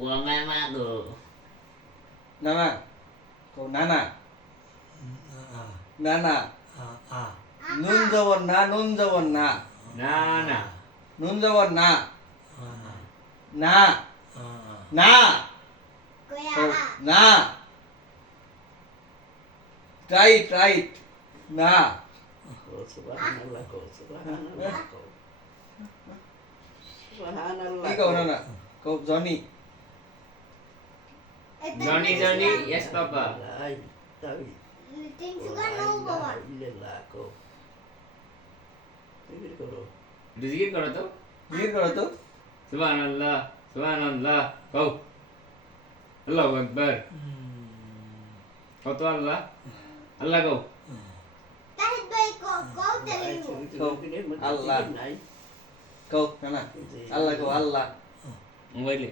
Wamemadu. Nana. Kau Nana. Nana. Nunjavonna, Nunjavonna. Nana. Nunjavonna. Na. Na. Na. Right, right. Na. Oh, subhanallah, oh, subhanallah. Subhanallah. Ini kau Nana. Kau Johnny. Johnny Johnny yes papa. Ting suka no করো তো জিজ্ঞেস করো তো সুবহানাল্লাহ সুবহানাল্লাহ কও আল্লাহু আকবার কত আল্লাহ আল্লাহ কও. কও আল্লাহ কও আল্লাহ মোবাইলে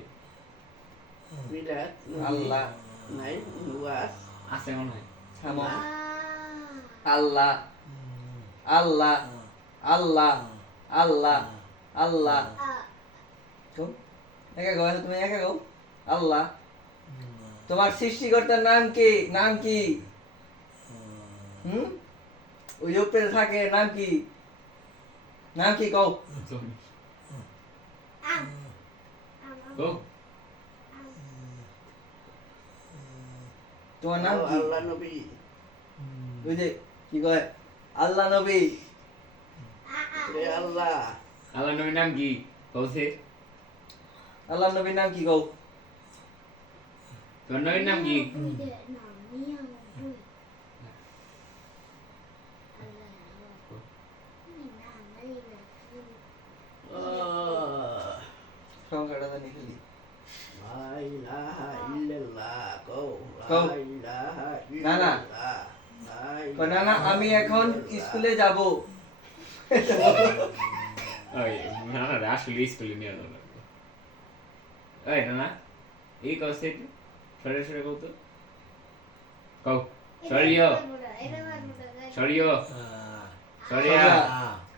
আল্লাহ। luas. আছে মনে হয়. আল্লাহ। আল্লাহ। আল্লাহ। আল্লাহ। আল্লাহ। একা কও তুমি একা কও আল্লাহ। তোমার সৃষ্টিকর্তার নাম কি? নাম কি? হুম? ওই যে উপরে থাকে নাম কি? নাম কি কও? Am. কও। তোমার নাম কি? Allah Nabi. ওই যে কি কয়? আল্লাহ নবী। Ya Allah. আল্লাহ নবীর নাম কি? কও আল্লাহ নবীর নাম কি কও? তোমার নবীর নাম কি? Oh. সংখ্যাটা জানি খালি। La ilaha illallah kau. না, না। আমি এখন স্কুলে যাব। ওই না না আসলে স্কুলে নিয়ে যাব না। ওই না না এই কও সরে সরে কও তো। কও সরিও সরিও সরিয়া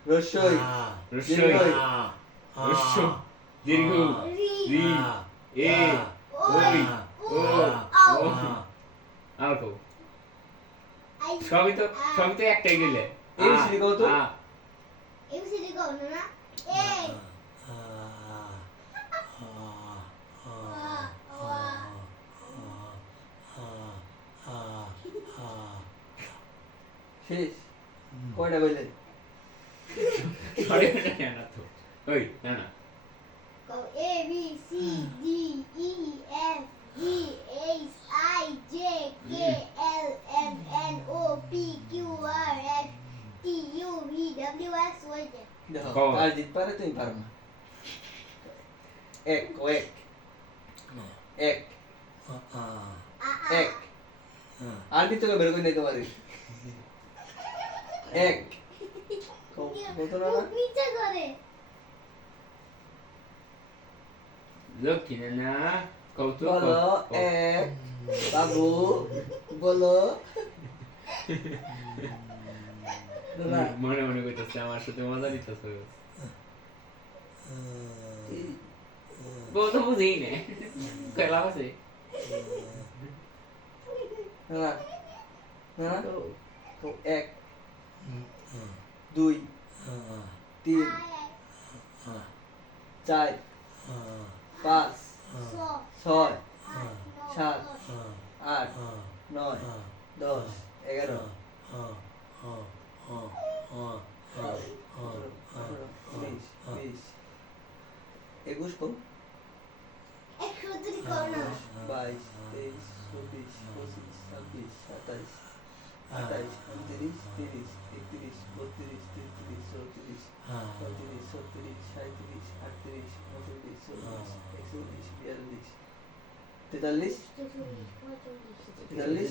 রসই। রসই। রস্য দীর্ঘ। রি। এ। ওই ও ও আর কও সবই তো সবই তো একটাই দিলে। ABCD কও তো। আ, শেষ। কয়টা কইলেন সরে না তো? ওই না না। A B C T U V W X Y Z দেখো কও। আর জিত পারে তুমি পারো না এক কও এক এক এক আরবি তোকে বের করে নিতে পারি এক কও কত না না নিচে করে লক্ষ্মী না কৌতুক বলো এক বাবু বলো না মনে মনে কইতেছে আমার সাথে মজা নিতেছে বউ তো বুঝেই নে কয়লা আছে না না. কও এক দুই তিন চার পাঁচ ছয় সাত আট নয় দশ এগারো একুশ কো একশো দুই করোনা বাইশ তেইশ চব্বিশ পঁচিশ ছাব্বিশ সাতাইশ আঠাইশ উনত্রিশ তিরিশ একত্রিশ বত্রিশ তেত্রিশ চৌত্রিশ পঁয়ত্রিশ ছত্রিশ সাঁত্রিশ আটত্রিশ উনচল্লিশ চল্লিশ একচল্লিশ বিয়াল্লিশ তেতাল্লিশ? তেতাল্লিশ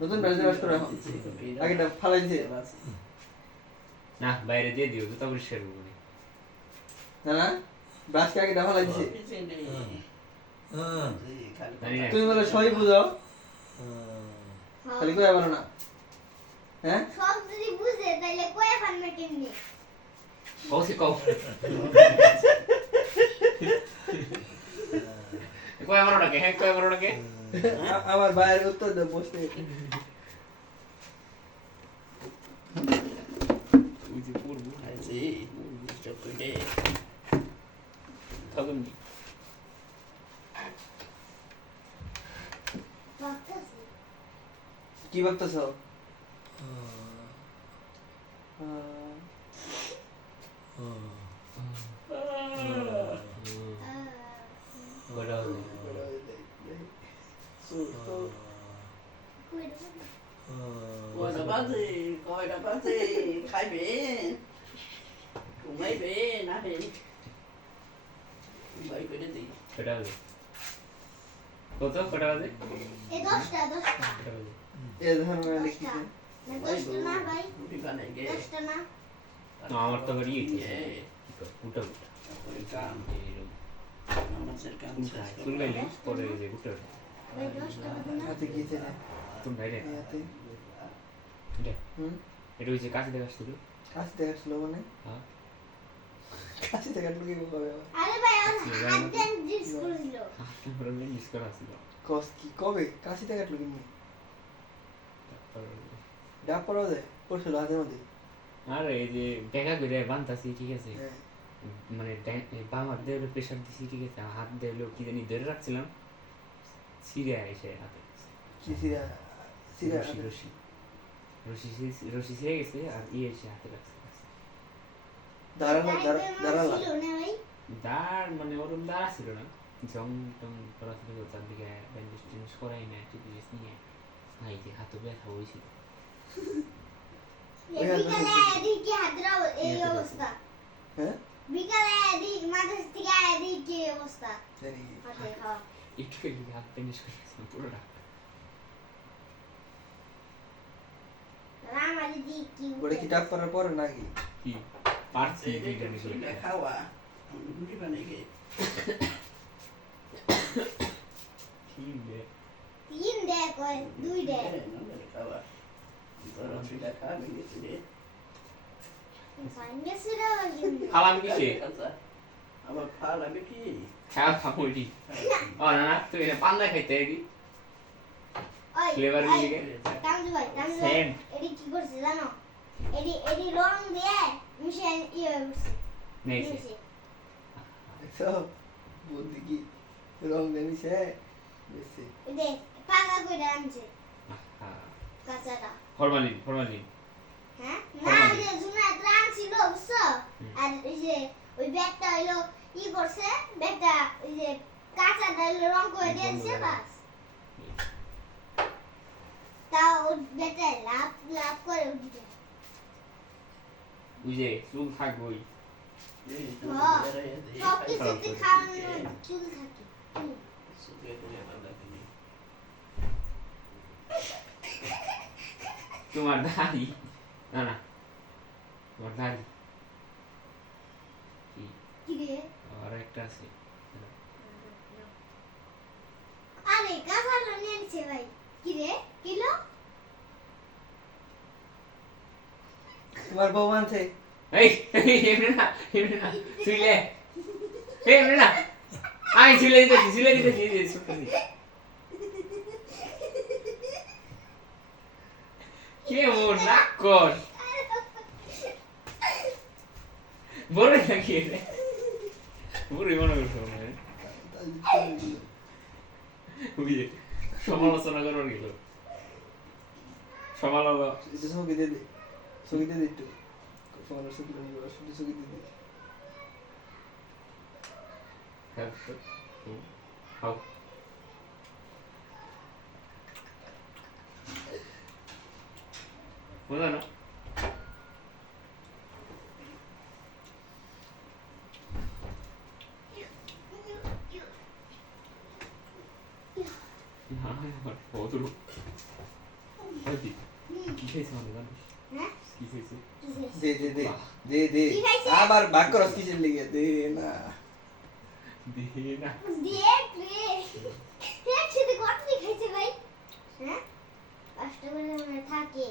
নতুন ব্রাশে ব্রাশ করো আগেটা ফালাই দিছে না বাইরে দিয়ে দিও জুতা পরিষ্কার করব না। না না ব্রাশকে দিছে জানি না তুমি বলে সই বুঝাও। খালি কয়ে বলো না। হ্যাঁ? সব যদি বুঝে তাহলে কয়ে পারবে কেমনি? কৌশি কৌ? কয় ওটাকে হ্যাঁ কয় আমার ওটাকে আ- আমার ভাইয়ের উত্তর দাও বসতে ওই যে পড়ব তখন কি? ভাবতেছি। কি ভাবতেছ? বাজে কয়টা বাজে খাইবেন ঘুমাইবেন আহেন ঘুমাই করে দিই কটা বাজে? কত কটা বাজে এই দশটা দশটা? এ লিখিছে না দশটা না ভাই দশটা না আমার তো বাড়ি উঠে এ, উঠা কাম নামাজের কাম গাইলে পরে যে উঠে হাতে কি ছিল তুমি বাইরে এই হাতে এটা এটা হচ্ছে কাছে দেখা শুধু কাছে দেখাচ্ছিল মানে? হ্যাঁ। কাছে দেখাচ্ছিল কি বলবে আবার? আরে ভাই ওর হাত করেছিল আমরা মিস করা ছিল কস কি কবে? কাছে দেখাচ্ছিল কিন্তু তারপর ডাব যায় পড়ছিল হাতের মধ্যে। আর এই যে দেখা করে বানতাছি ঠিক আছে? হ্যাঁ। মানে বাম হাত দিয়ে প্রেশার দিছি ঠিক আছে? হাত দিয়ে কি জানি ধরে রাখছিলাম ছিঁড়ে এসে হাতে। কি সিরা সিরা রশি রশি রশি ছিঁড়ে- গেছে আর ইয়ে এসে হাতে ভাই দাঁড় মানে ওরম দাঁড়া ছিল না জং টং পড়াশোনা করতে তার দিকে ব্যান্ডেজ টেন্ডেজ করাই না টিপিএস নিয়ে ভাই যে হাতে ব্যথা হয়েছিল এই অবস্থা হ্যাঁ বিকালে এদিক থেকে এদিকে অবস্থা একটু হাত পুরোটা আমার দিক কি ওটা কি ডাব পড়ার পরে নাকি? কি? পারছি এই যে দুইটা মিশে রুটিটা খাওয়া। রুটি বানাই গে ঠিক রে? তিন দেখ ওই দুই দেখ খাওয়া। খাওয়াবে গেছি রে ফাইনাসেরা কিন্তু খালাম কিসে? আচ্ছা, আবার খাওয়া লাগবে কি খাওয়া খাব ও না না তুই পান্তা খাইতে ফ্লেভার মিলিয়ে তামজু ভাই তামজু ভাই সেন্ট এডি কি করছে জানো এডি এডি রং দিয়ে মিশে ইয়ে করছে মিশে দেখছ বুদ্ধি কি রং জানিছে বেশি ওই দেখ পাকা করে আনছে হ্যাঁ কাঁচাটা ফরমালিন ফরমালিন হ্যাঁ না ওই যে জুনা ত্রাণ ছিল বুঝছ আর ওই যে ওই ব্যাগটা হইল ই করছে ব্যাগটা ওই যে কাঁচাটা হইল রং করে দিয়েছে বাস ব্যাগটা লাভ করে চুল থাকবই। সব কিছুতে খাওয়ানো চুল থাকে লাগে। তোমার দাড়ি। না না। তোমার দাড়ি। কি? কি রে? আর একটা আছে। আরে কাঁচাটা নিয়ে ভাই। কি রে কিলো? তোমার বউ মানছে এই এমনি না এমনি না শুইলে এই এমনি না আমি শুলে দিতেছি শুলে দিতেছি এই শুনতেছি কে মোর নাক কর বড় নাকি রে বুড়ি মনে করছ মনে হয়। সমালোচনা করার গেল সমালোচনা। একটু ছবি দিয়ে দে ছবি দিয়ে দে একটু। তোমার ছবি দিয়ে দে শুধু ছবি দিয়ে দে হাও মজা না না আমার কতটুকু হয়তো কি খাইছে মানে জানিস হ্যাঁ কি খাইছে কি? দে দে দে দে দে কি? আবার ভাগ করস কিসের লিগে দে না দেখে না দেখ রে একসাথে কত খাইছে ভাই হ্যাঁ কষ্ট করে মনে থাকে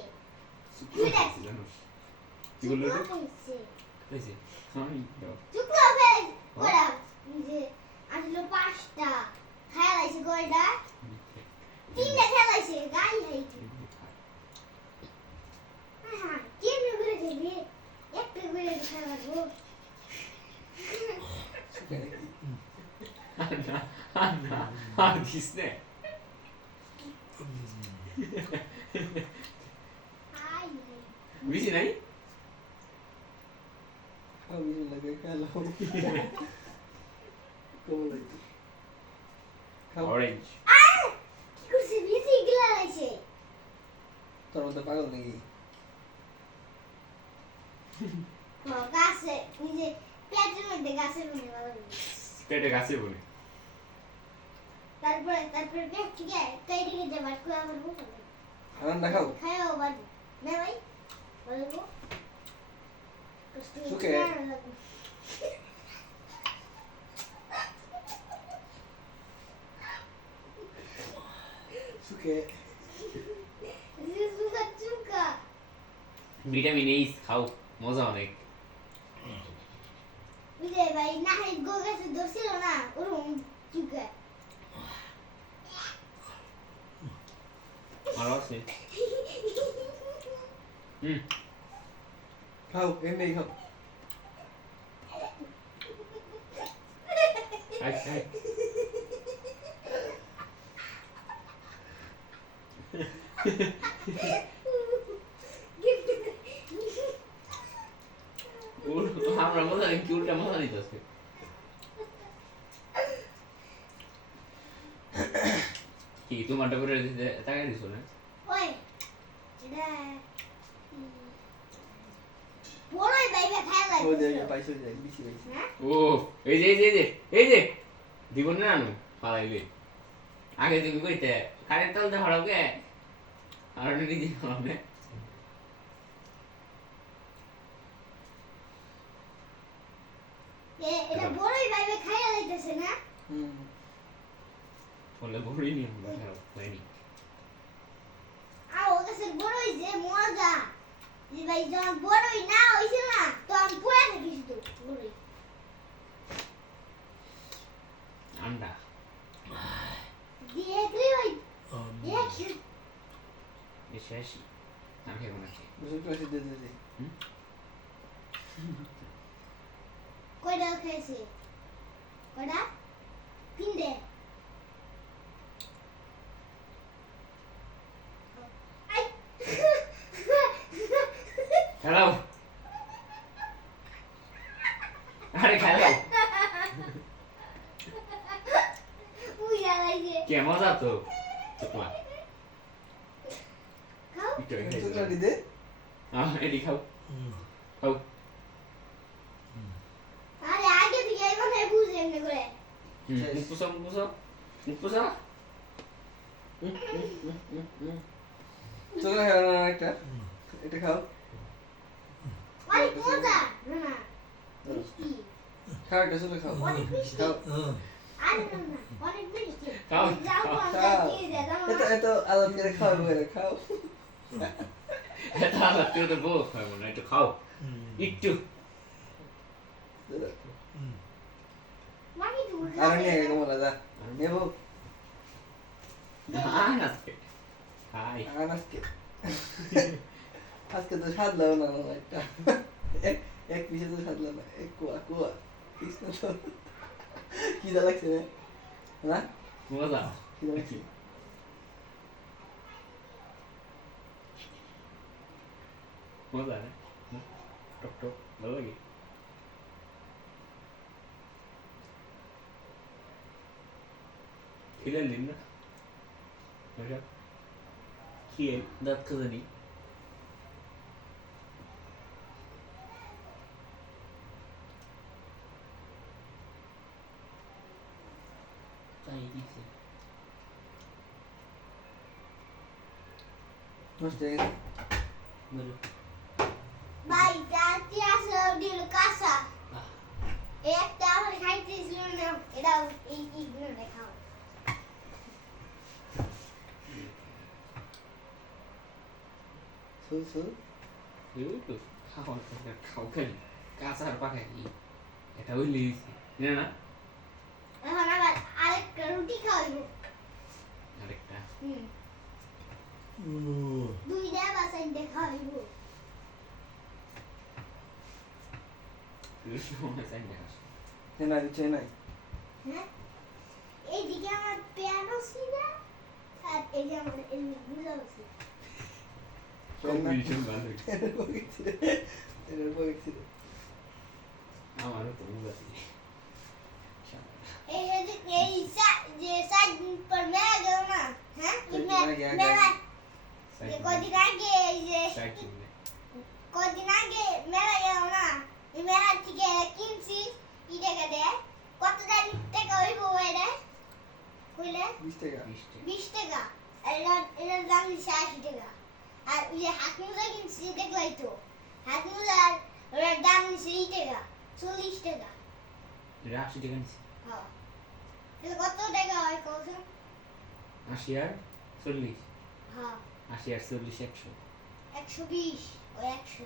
জানিস কি বলল খাইছে আমি দাও শুক্র খাই ওরা যে আসলে পাঁচটা খেলাইছে কয়টা তিনটা খেলাইছে গাই হাইছে হ্যাঁ কেমনে করে খেলবে একটা করে খেলাবো না না আর দিস নে হাই বেশি নাই আমি লাগে খেলো কেমন তোর মতো পাগল নাকি গাছে নিজে পেটের মধ্যে গাছের মধ্যে ভালো লাগে। পেটে গাছে বলে তারপরে তারপরে পেট থেকে কেটে কেটে বার করে আমার মুখে দেবে। আনন্দ খাও খাইও বাড়ি না ভাই বলব কষ্ট করে সুখে। খাওয়া লাগবে। সুখে চুকা চুকা ভিটামিন এইস খাও মজা অনেক। বুঝলে ভাই না হয় গো গাছে ধরছিল না ওরকম চুকা। আরও আছে? হুম। খাও এমনি খাও। আই আই উল- আমরা মজা নেই কি উল্টা মজা নিতেছে কি তোমারটা করে দিতে তাকাই দিছো না ওই এটা উম, বড়ই বাইবে খাইলা ওই যে পাইছো পাইছো হ্যাঁ? ও এই যে এই যে এই যে দিব না পালাইবে আগে তুমি কইতে কারেন্ট তলতে হড়কে আর নিজে হবে এ- এটা বড়ই বাইবে খাইলা লাইতেছে না? হুম। বড়ই নিয়ম দেখাও হয়নি আর ও কাছে বড়ই যে মজা যে ভাই যখন বড়ই না হইছে না তখন পুরা থাকিস তো বড়ই আন্ডা দিয়ে তুই ভাই দেখি এসে আসি আমি খেয়ে বানাচ্ছি বুঝতে পারছি দে দে দে কয়টা খাইছে কয়টা তিনটে আই খেলাও আরে খেলাও উইয়া লাইছে কে মজা তো চুকলা খাও একটু আগে খাইছো। সুতরাং দে আহ, এডি খাও খাও আরে আগে থেকে এই মনে হয় বুঝে এমনি করে হুম, শেষ। মুখ পুষো মুখ পুষো মুখ পুষো। হুম, হুম, হুম, হুম, হুম। চোখে খাও না একটা। এটা খাও। খাও একটা চোখে খাও। খাও। খাও, একটু আর নিয়ে গেছে মনে যা নেব আজকে তো সাদলাও না না একটা এক পিসে তো সাদলা না এক কুয়া কুয়া কৃষ্ণ তো খিদা লাগছে রে না মজা খিদা লাগছে মজা না টক টক ভালো লাগে খিলেন দিন না আচ্ছা খেয়ে দাঁত খাজানি তাই দিছে নষ্ট হয়ে গেছে বলো জাতি আছে দিল কাঁচা একটা আমার খাইতে ছিল না এটা এই এইগুলো দেখাও সু সু এই তো খাও খাও খালি কাঁচার পাখা কি এটা ওই লিয়েছি না না রুটি খাওয়াইবো আরেকটা। হুম। দুইটা বাসাই দেখাইবো কিছু নাই হ্যাঁ? এইদিকে আমার পিয়ানো ছিল আর ছিল আমারও তো এই যে এই সা- যে সাইড পর মেলা গেল না হ্যাঁ এই মে- আগে, আগে, কদিন আগে এই যে কদিন আগে মেলা গেল না এই মেলা থেকে কিনছি ই টাকা দেয় কত জানি টাকা হইব এটা কইলে বিশ টাকা বিশটা বিশ টাকা আর এটা দাম নিচ্ছে আশি টাকা আর ওই যে হাত মোজা কিনছি দেখলাই তো হাত মোজার ওটার দাম নিচ্ছে এই টাকা চল্লিশ টাকা এটা আশি টাকা নিচ্ছে হ্যাঁ কত টাকা হয় কত আশি আর চল্লিশ। হ্যাঁ। আশি আর চল্লিশ একশো। একশো বিশ ও একশো।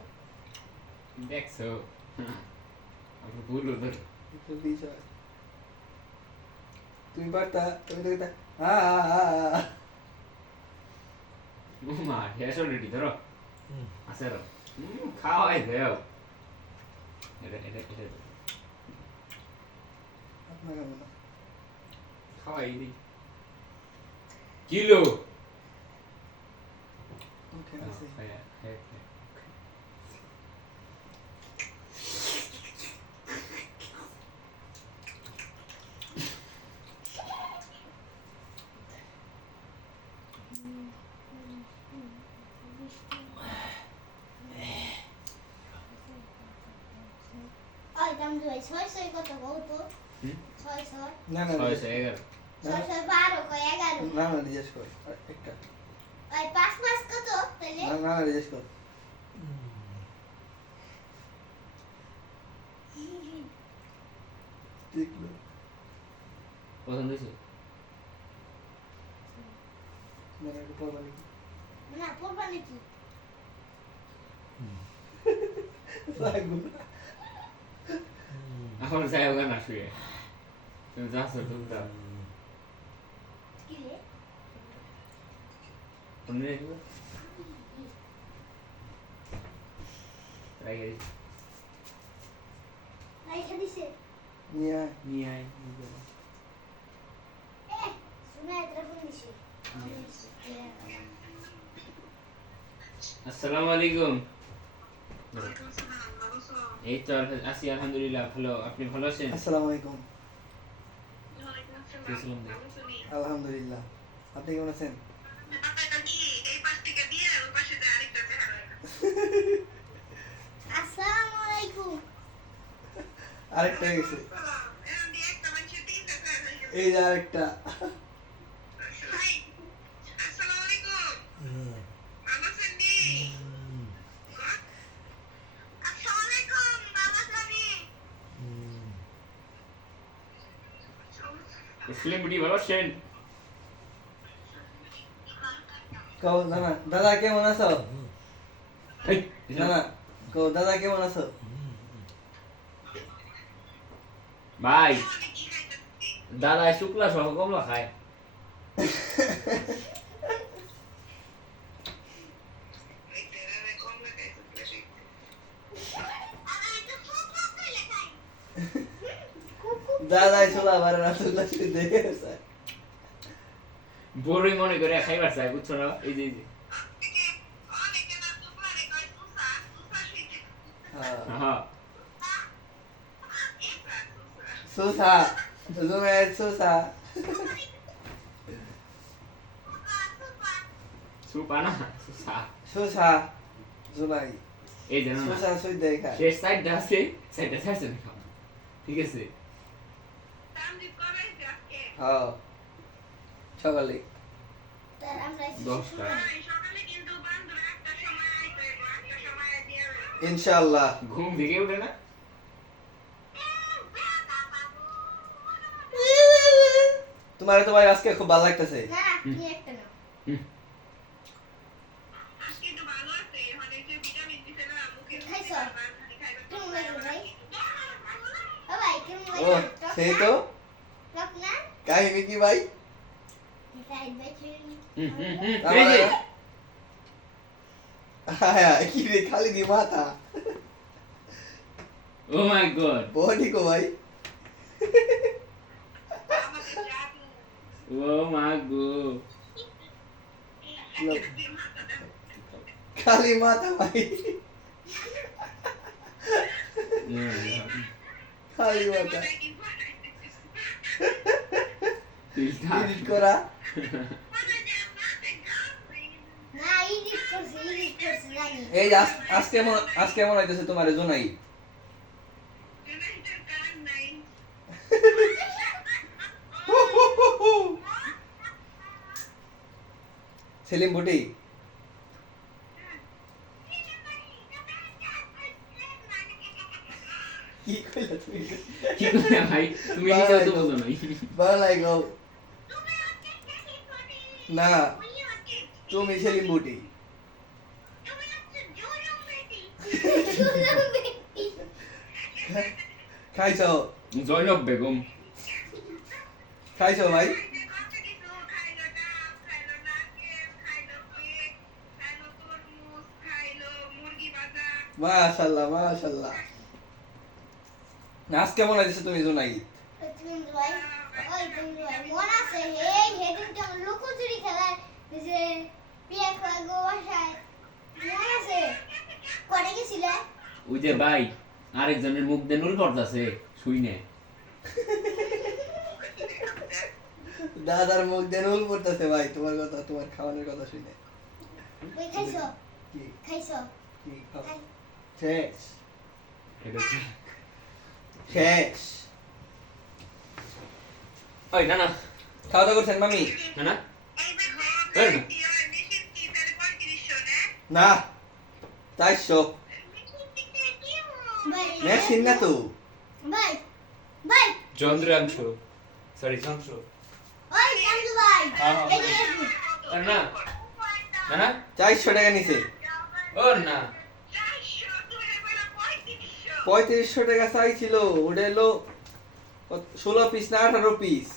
দেখছ? আমরা ভুল ধর একশো বিশ হয়। তুমি পারতা? তুমি তো কইতা, হা হা হা হা। মা শেষ অলরেডি ধরো। আছে রো খাওয়াই দেও। এটা এটা এটা? খাওয়াই দিই। কিলো? খায়া ওই দাম দুই ছয় ছয় কত হুম? ছয় ছয় না না ছয়শো এগারো ছয় ছয় না না জিজ্ঞেস কর। একটা। ওই পাঁচ পাঁচ কত তাহলে? না না জিজ্ঞেস কর। ঠিক না। পছন্দ হয়েছে? না না একটু পড়বা নাকি? না পড়বা নাকি? লাগবে এখন যাই ওখানে না শুয়ে। তুমি যাচ্ছ তুমি যাও কি রে অন্য দেখব রাইগে দিচ্ছি। রাইখা দিছে নিয়ে আয় নিয়ে আয় নিয়ে যাব। এ শুনে এটা ফোন দিছে আসসালামু আলাইকুম এই তো আলহা- আছি আলহামদুলিল্লাহ ভালো আপনি ভালো আছেন আসসালামু আলাইকুম গেছিলাম না। আলহামদুলিল্লাহ আপনি কেমন আছেন আসসালামু আলাইকুম আরেকটা গেছে। এই যে আরেকটা। আসসালামু আলাইকুম বাবা সামি মুসলিম বিটি কও দাদা দাদা কেমন আছো? দাদা কও দাদা কেমন আছো? ভাই দাদা শুক্লা সহ কমলা খায়। দাদা ছোলা বারে রাসুল্লাহ শুধু দেখে বড়ই মনে করে খাইবার চাই বুঝছ না এই যে সুসা জুমের সুসা সুপা না সুসা সুসা জুলাই এই জানো না সুসা সুই দেখা শেষ সাইডটা আছে সাইডটা ছাড়ছে না ঠিক আছে হ্যাঁ সকালে? ইনশাআল্লাহ। ঘুম থেকে উঠে না? তোমার তো ভাই আজকে খুব ভালো লাগতেছে। ও সেই তো। কাহিনী কি ভাই? কি রে খালি দি মাথা Oh my god. বডি কো ভাই Oh my god. খালি মাথা ভাই Yeah, খালি মাথা yeah. এডিট করা এই আজকে মনে আজকে মনে হইতেছে তোমার জোনাই সেলিম বুটি কি কইলা তুমি কি করে ভাই তুমি নিজেও তো বোঝো নাই বাংলায় গাও না তুমি সেলিম বুটি। খাইছো? জয়নব বেগম। খাইছো ভাই? মাশাল্লাহ মাশাল্লাহ। আজকে মনে হইতেছে তুমি জোনাই ওই তুমি মন আছে এই হেডিংটা আমার লুকোচুরি খেলায় যে পিয়া খাওয়া গো বাসায় মন আছে করে গেছিলে ওই যে ভাই আরেকজনের মুখ দিয়ে নুল পড়তাছে শুই নে। দাদার মুখ দিয়ে নুল পড়তেছে ভাই তোমার কথা তোমার খাওয়ানোর কথা শুনে। ওই খাইছো? কি? খাইছো? কি খাও? শেষ। শেষ। ওই না না খাওয়া দাওয়া করছেন মামি? না না না। চারশো মেশিন না তো। ভাই ভাই। যন্ত্রাংশ। সরি যন্ত্র। না না চারশো টাকা নিছে। ও না। পঁয়ত্রিশশো টাকা চাইছিল ওটা এলো ষোলো পিস না আঠারো পিস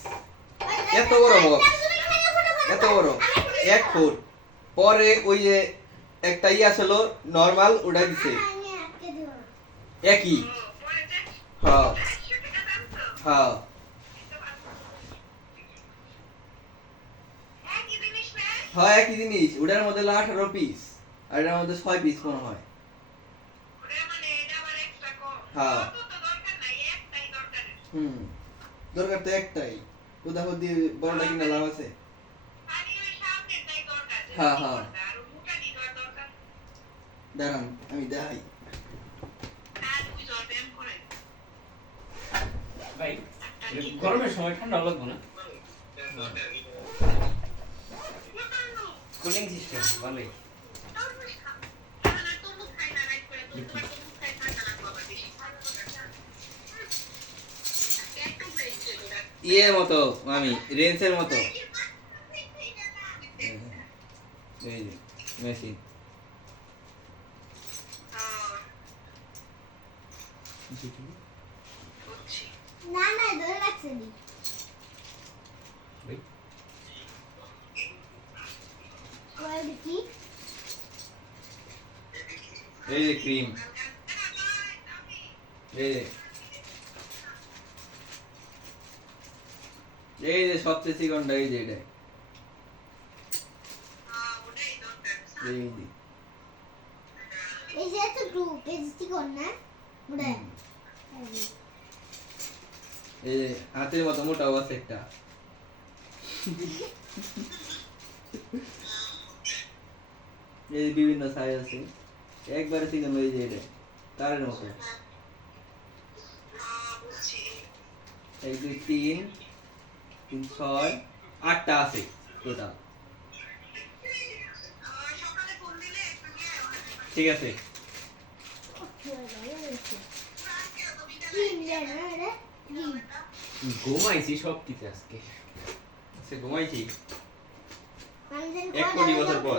এত বড় ফটাফট। এত বড় এক ফুট। পরে ওই যে একটা ইয়া ছিল নর্মাল ওটা দিছে। একই। হ্যাঁ। হ্যাঁ। হ্যাঁ একই জিনিস। ওটার মধ্যে আঠারো পিস আর এটার মধ্যে ছয় পিস মনে হয়। হ্যাঁ। হুম। দরকার তো একটাই। উদাহরণ দিয়ে বড়টা কিনা লাভ আছে হ্যাঁ, হ্যাঁ। দাঁড়ান আমি দেখাই। গরমের সময় ঠান্ডা লাগবে না? কুলিং সিস্টেম ভালোই। ইয়ের মতো আমি রেঞ্জের মতো এই যে মেশিন না না ধরে রাখছে নি ভাই কোয়ালিটি এই যে ক্রিম এই এই যে সবচেয়ে চিকনটা এই যে এটা এই যে। এই যে এত গ্রুপ এই যে চিকন না? বুড়া এই হাতের মতো মোটাও আছে একটা। এই বিভিন্ন সাইজ আছে। একবারে চিকন হয়ে যায় এটা। তারের মতো। এক দুই তিন। তিন ছয় আটটা আছে টোটাল। ঠিক আছে। রে রে ঘুমাইছি সব কিছু আজকে। সে ঘুমাইছি। এক কোটি বছর পর।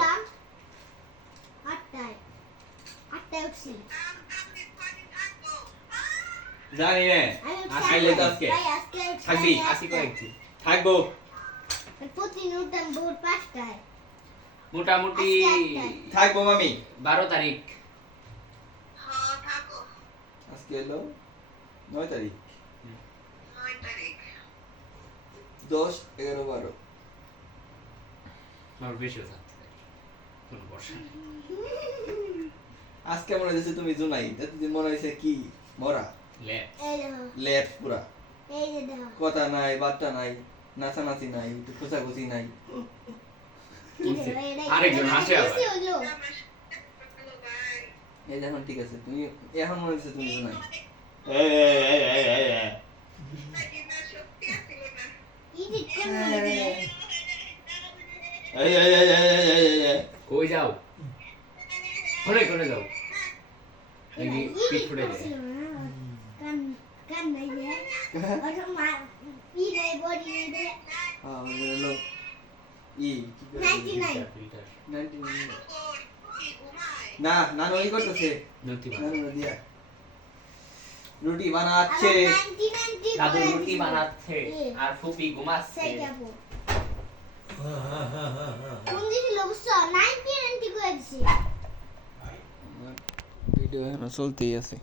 জানি তো আজকে। থাকবি আসি। কয়েকদিন। থাকব প্রতিদিন উঠতাম ভোর পাঁচটায়। মোটামুটি আজকে থাকব মামি। বারো তারিখ। আজকে এলো নয় তারিখ। দশ এগারো বারো। আমার বেশিও থাকতে কোনো বর্ষা আজকে মনে হয়েছে তুমি জুনাই। এতদিন মনে হয়েছে কি মরা? লে এই দেখো লেট পুরা। এই যে দেখো কথা নাই বার্তা নাই। নাচানাচি নাই একটু খোঁচাখুচি নাই আরেকজন হাসে আবার। এই দেখুন ঠিক আছে তুমি এখন মনে হচ্ছে তুমি ইডিট কই যাও কোনে কোনে যাও নাকি পিঠ ফুটে যায় না, কান কান নাই রে ওটা মা ই নাই বডি নাই রে হলো ই কি করে 99 ফিল্টার 99 না নানু ই করতেছে নতি নানু দিয়া রুটি বানাচ্ছে আবার 90 90 দাদু রুটি বানাচ্ছে আর ফুপি ঘুমাচ্ছে সেই যাব। কোন দিছিল বুঝছ 90 90 করে দিছি ভিডিও চলতেই আছে